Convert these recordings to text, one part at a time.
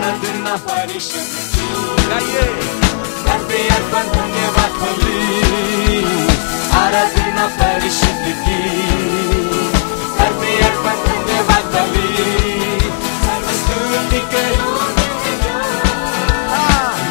आराधना परिशुद्ध गाइए करते अर्पण धन्यवाद बलि आराधना परिशुद्ध की करते अर्पण धन्यवाद बलि सर्वस्तुति करो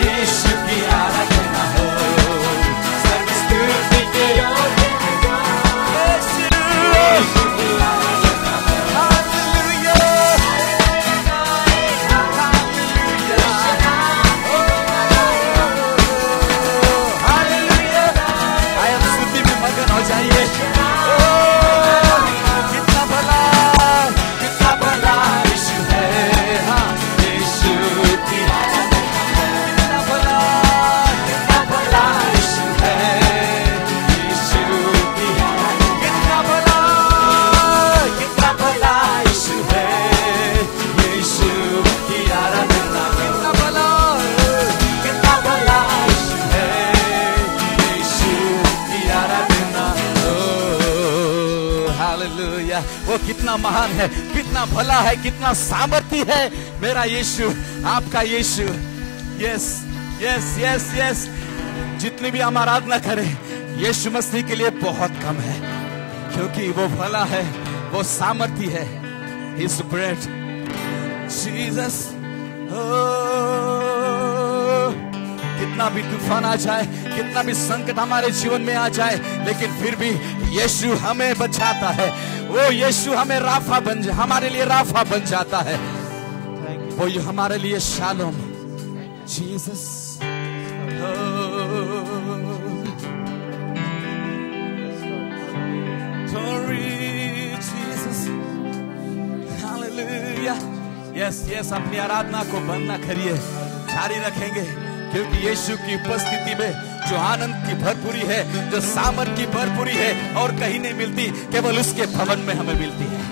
यीशु की आराधना हो सर्वस्तुति करो वो कितना महान है, कितना भला है, कितना सामर्थी है मेरा यीशु, आपका यीशु। यस यस यस यस, जितनी भी हम आराधना करें यीशु मसीह के लिए बहुत कम है, क्योंकि वो भला है, वो सामर्थी है। His bread, Jesus। कितना भी तूफान आ जाए, कितना भी संकट हमारे जीवन में आ जाए, लेकिन फिर भी यीशु हमें बचाता है। वो यीशु हमें राफा हमारे लिए राफा बन जाता है। वो हमारे लिए शालोम, जीसस। यस यस, अपनी आराधना को बंद ना करिए, जारी रखेंगे, क्योंकि यीशु की उपस्थिति में जो आनंद की भरपूरी है, जो सामर्थ की भरपूरी है, और कहीं नहीं मिलती, केवल उसके भवन में हमें मिलती है।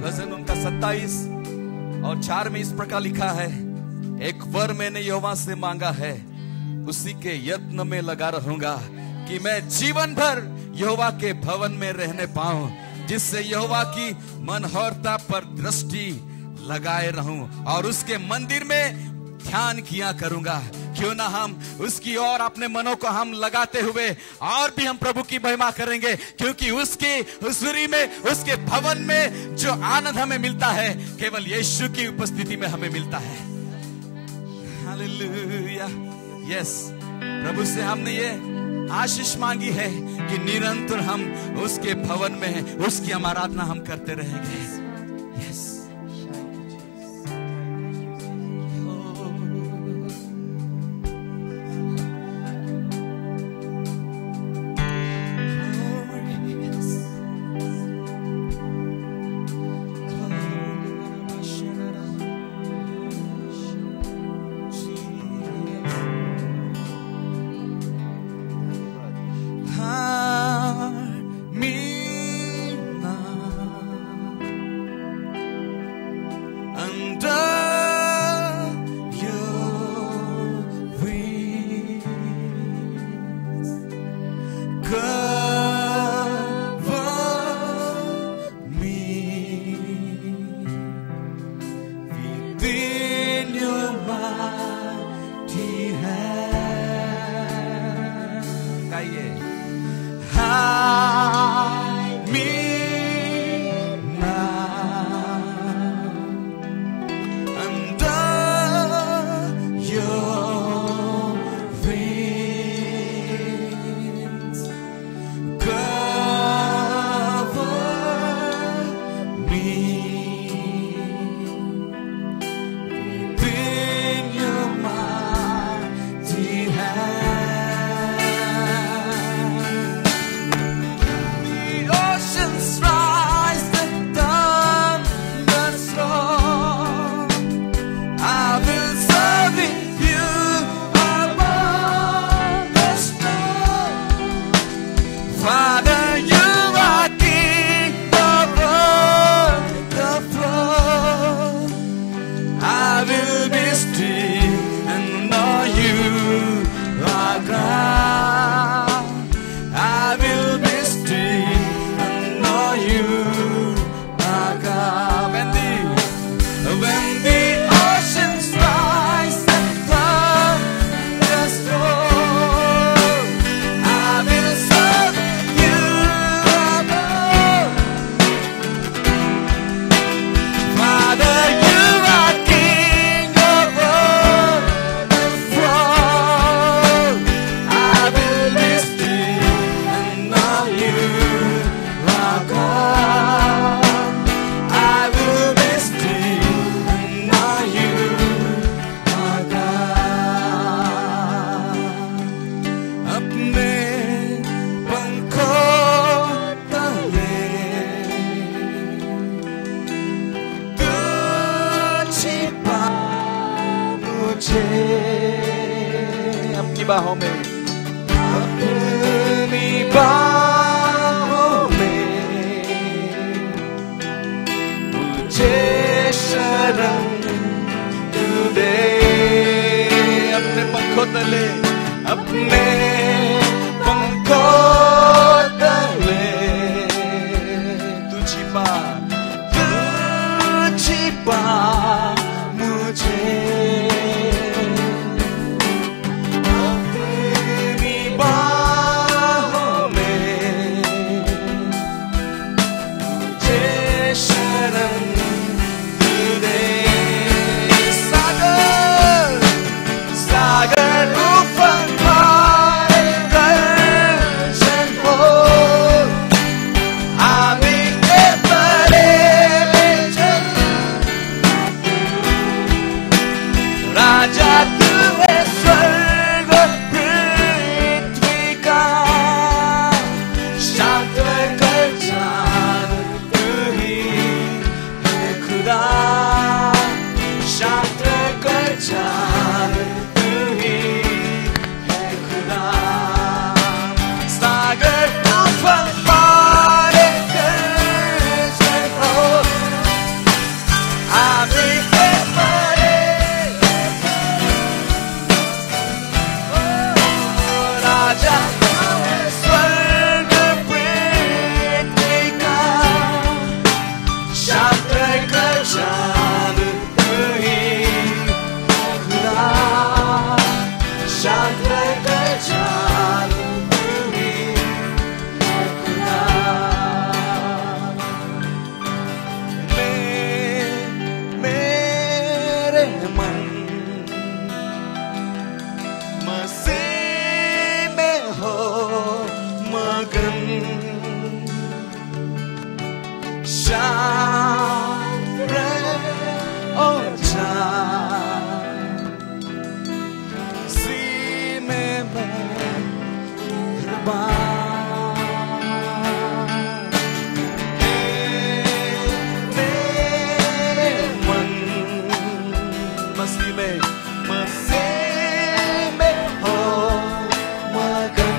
भजन उनका 27 और 4 में इस प्रकार लिखा है, एक वर मैंने यहोवा से मांगा है, उसी के यत्न में लगा रहूंगा, कि मैं जीवन भर यहोवा के भवन में रहने पाऊं, जिससे यहोवा की मनोहरता पर दृष्टि लगाए रहूं और उसके मंदिर में ध्यान किया करूंगा। क्यों ना हम उसकी और अपने मनों को हम लगाते हुए और भी हम प्रभु की महिमा करेंगे, क्योंकि उसकी हुजूरी में, उसके भवन में जो आनंद हमें मिलता है, केवल यीशु की उपस्थिति में हमें मिलता है। हालेलुया। यस, प्रभु से हमने ये आशीष मांगी है कि निरंतर हम उसके भवन में उसकी हम आराधना हम करते रहेंगे। यस, मुझे अपनी बाहों में, अपनी बाहों में मुझे शरण तू दे। अपने पंखों तले, अपने पंखों तले तू छिपा मुझे। अपनी बाहों में मुझे शरण तू दे। सागर सागर उफान मारे गर्जन हो, आगे के परे चल। राजा तू है स्वर्ग पृथ्वी का, शांत कर जान तू ही है खुदा। शांत कर जान तू ही है खुदा। सागर तूफान मारे गर्जन हो, आगे के परे राजा स्वर्ग पृथ्वी का, शांत कर जान तू ही खुदा। शांत कर जान तू ही खुदा। मेरे मन मसीह में हो मगन, शांत रहे ओ जान। मसीह में मेहरबान, मेरे मन मसीह में हो मगन।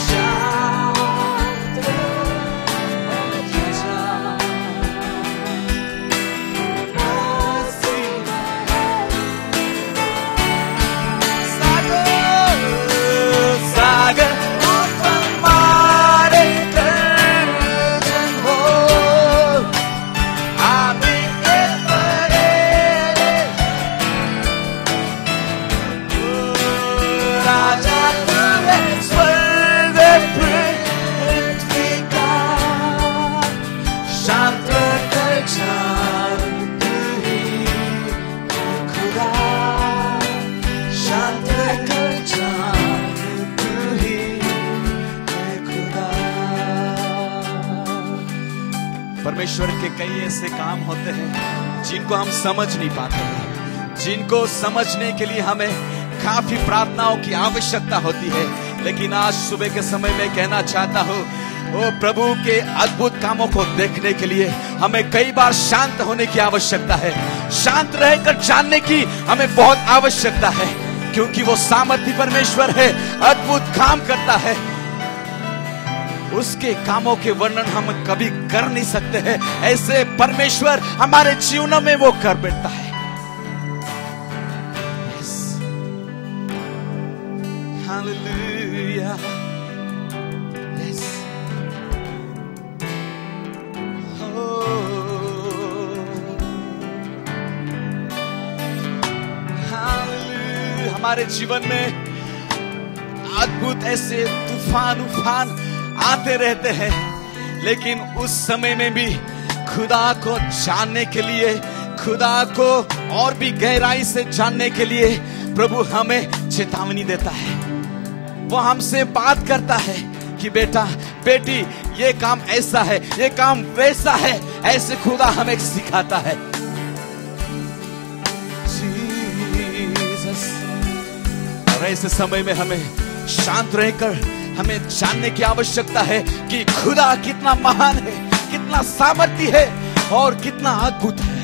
शांत रहे जान, मसीह। सागर सागर उफान मारे गर्जन हो, आगे के परे राजा तू है स्वर्ग पृथ्वी का, शांत कर जान तू ही है खुदा। शांत कर जान तू ही है खुदा। परमेश्वर के कई ऐसे काम होते हैं जिनको हम समझ नहीं पाते हैं, जिनको समझने के लिए हमें काफी प्रार्थनाओं की आवश्यकता होती है। लेकिन आज सुबह के समय में कहना चाहता हूँ, ओ प्रभु के अद्भुत कामों को देखने के लिए हमें कई बार शांत होने की आवश्यकता है। शांत रहकर जानने की हमें बहुत आवश्यकता है, क्योंकि वो सामर्थी परमेश्वर है, अद्भुत काम करता है। उसके कामों के वर्णन हम कभी कर नहीं सकते हैं, ऐसे परमेश्वर हमारे जीवनों में वो कर बैठता है। Yes. Hallelujah. Yes. Oh. Hallelujah. हमारे जीवन में अद्भुत ऐसे तूफान आते रहते हैं, लेकिन उस समय में भी खुदा को जानने के लिए, खुदा को और भी गहराई से जानने के लिए प्रभु हमें चेतावनी देता है। वो हमसे बात करता है कि बेटा बेटी ये काम ऐसा है, ये काम वैसा है, ऐसे खुदा हमें सिखाता है। जीसस। और ऐसे समय में हमें शांत रहकर हमें जानने की आवश्यकता है कि खुदा कितना महान है, कितना सामर्थी है और कितना अद्भुत है।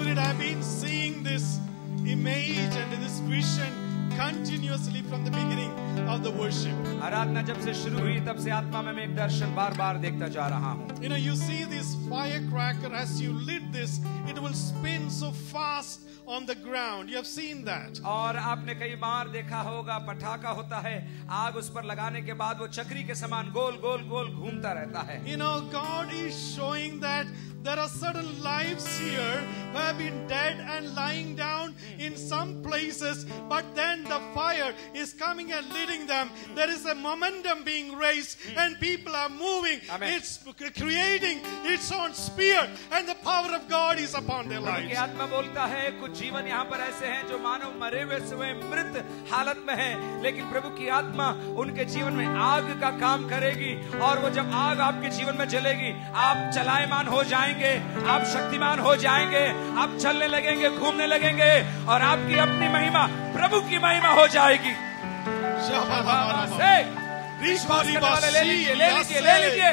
Spirit, I've been seeing this image and this vision continuously from the beginning of the worship. आराधना जब से शुरू हुई तब से आत्मा में मैं एक दर्शन बार-बार देखता जा रहा हूँ. You know, you see this firecracker, as you lit this, it will spin so fast on the ground. You have seen that. और आपने कई बार देखा होगा, पटाखा होता है, आग उस पर लगाने के बाद वो चक्री के समान गोल गोल गोल घूमता रहता है. You know, God is showing that there are certain lives here who have been dead and lying down in some places, but then the fire is coming and leading them. There is a momentum being raised and people are moving. Amen. It's creating its own sphere and the power of God is upon their प्रभु की lives. आत्मा बोलता है, कुछ जीवन यहाँ पर ऐसे हैं जो मानव मरे हुए से मृत हालत में हैं, लेकिन प्रभु की आत्मा उनके जीवन में आग का काम करेगी. और वो जब आग आपके जीवन में जलेगी, आप चलायमान हो जाएंगे, आप शक्तिमान हो जाएंगे, आप चलने लगेंगे, घूमने लगेंगे, और आपकी अपनी महिमा प्रभु की महिमा हो जाएगी. विश्वास करने वाले ले लीजिए, ले लीजिए, ले लीजिए.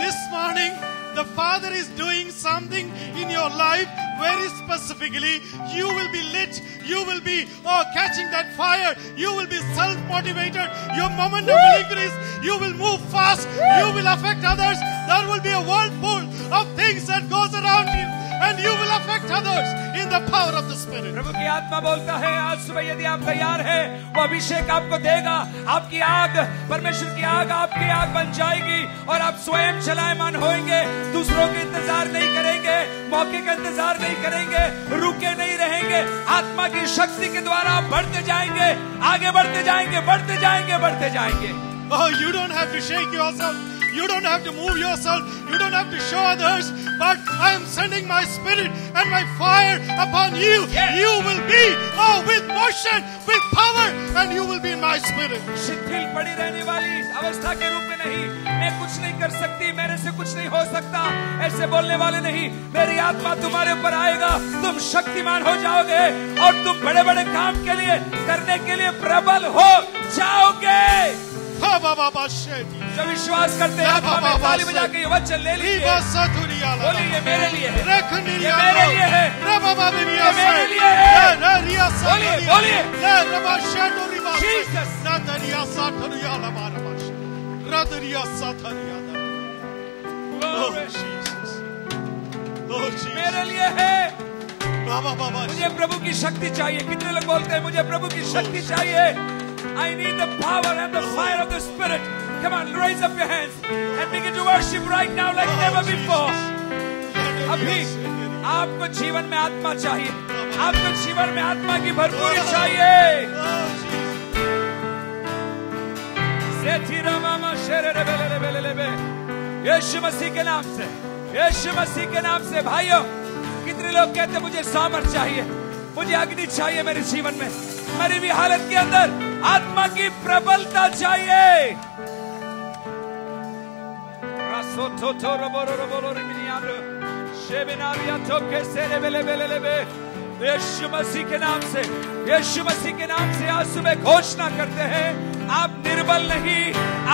This morning, the Father is doing something in your life very specifically. You will be lit. You will be catching that fire. You will be self-motivated. Your momentum will increase. You will move fast. You will affect others. There will be a whirlpool of things that goes around you, and you will affect others in the power of the Spirit. प्रभु की आत्मा बोलता है, आज सुबह यदि आप तैयार हैं, वो अभिषेक आपको देगा. आपकी आग, परमेश्वर की आग आपकी आग बन जाएगी और आप स्वयं चलायमान होंगे. दूसरों के इंतजार नहीं करेंगे, मौके का इंतजार नहीं करेंगे, रुके नहीं रहेंगे. आत्मा की शक्ति के द्वारा आप बढ़ते जाएंगे, आगे बढ़ते जाएंगे, बढ़ते जाएंगे, बढ़ते जाएंगे. Oh, you don't have to shake yourself. You don't have to move yourself. You don't have to show others. But I am sending my Spirit and my fire upon you. Yes. You will be with motion, with power, and you will be in my Spirit. शिथिल पड़ी रहने वाली अवस्था के रूप में नहीं, मैं कुछ नहीं कर सकती, मेरे से कुछ नहीं हो सकता, ऐसे बोलने वाले नहीं. मेरी आत्मा तुम्हारे ऊपर आएगा, तुम शक्तिमान हो जाओगे और तुम बड़े बड़े काम के लिए करने के लिए प्रबल हो जाओगे. जो विश्वास करते हैं आत्मा में ताली बजा के ये वचन ले लीजिए. बोलिए, ये मेरे लिए है, ये मेरे लिए है, ये मेरे लिए है. बोलिए, बोलिए. Jesus. Oh, Jesus. Oh, Jesus. मेरे लिए है. Baba. मुझे प्रभु की शक्ति चाहिए. कितने लोग बोलते हैं मुझे प्रभु की शक्ति चाहिए? I need the power and the fire of the Spirit. Come on, raise up your hands and begin to worship right now like never before. अभी आपको जीवन में आत्मा चाहिए, आपको जीवन में आत्मा की भरपूरी चाहिए. यीशु मसीह के नाम से, यीशु मसीह के नाम से. भाइयों, कितने लोग कहते हैं मुझे सामर्थ चाहिए, मुझे अग्नि चाहिए मेरे जीवन में, मरी हुई हालत के अंदर आत्मा की प्रबलता चाहिए. यीशु मसीह के नाम से, यीशु मसीह के नाम से आज सुबह घोषणा करते हैं, आप निर्बल नहीं,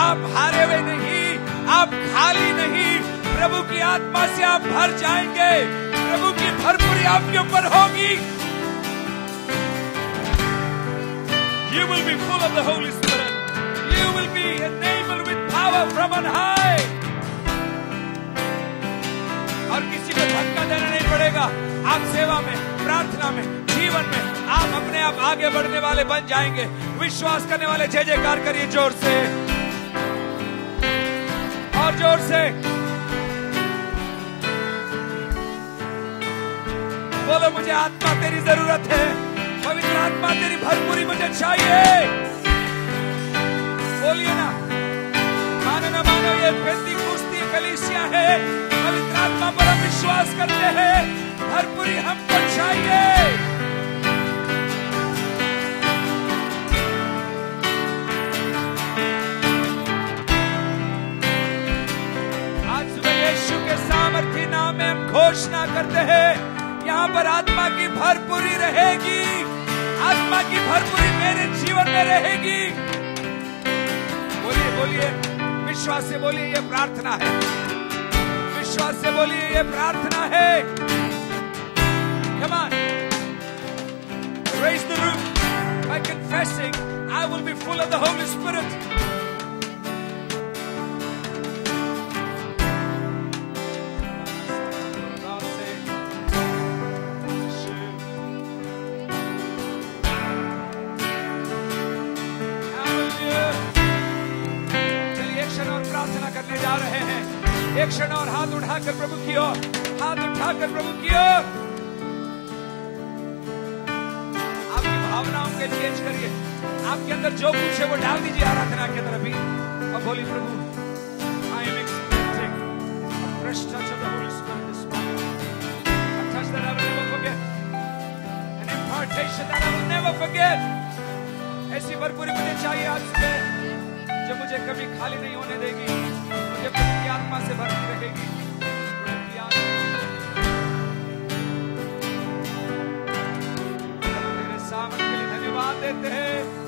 आप हारे हुए नहीं, आप खाली नहीं. प्रभु की आत्मा से आप भर जाएंगे, प्रभु की भरपूरी आपके ऊपर होगी. You will be full of the Holy Spirit. You will be enabled with power from on high. और किसी को धक्का देना नहीं पड़ेगा. आप सेवा में, प्रार्थना में, जीवन में आप अपने आप आगे बढ़ने वाले बन जाएंगे. विश्वास करने वाले जय जयकार करिए जोर से और जोर से. बोलो, मुझे आत्मा तेरी जरूरत है, पवित्र आत्मा तेरी भरपूरी मुझे चाहिए. बोलिए ना, मानो ना मानो ये पेंतीकोस्ती कलीसिया है, पवित्र आत्मा पर हम विश्वास करते हैं, भरपूरी हमको चाहिए. आज सुबह यीशु के सामर्थी नाम में हम घोषणा करते हैं, यहाँ पर आत्मा की भरपूरी रहेगी, आत्मा की भरपूरी मेरे जीवन में रहेगी. बोलिए, बोलिए, विश्वास से बोलिए, ये प्रार्थना है. विश्वास से बोलिए ये प्रार्थना है। Come on. Raise the roof by confessing, I will be full of the Holy Spirit. करने जा रहे हैं। एक क्षण और हाथ उठाकर प्रभु की ओर, हाथ उठाकर प्रभु की ओर आपकी भावनाओं के चेंज करिए। आपके अंदर जो कुछ है वो डाल दीजिए आराधना के अंदर अभी और बोलिए प्रभु I am expecting a fresh touch of the Holy Spirit this morning, a touch that I will never forget, an impartation that I will never forget। ऐसी भरपूरी मुझे चाहिए आज सुबह जो मुझे कभी खाली नहीं होने देगी, मुझे प्रभु की आत्मा से भरती रहेगी। प्रभु की आत्मा तेरे सामर्थ के लिए धन्यवाद देते हैं।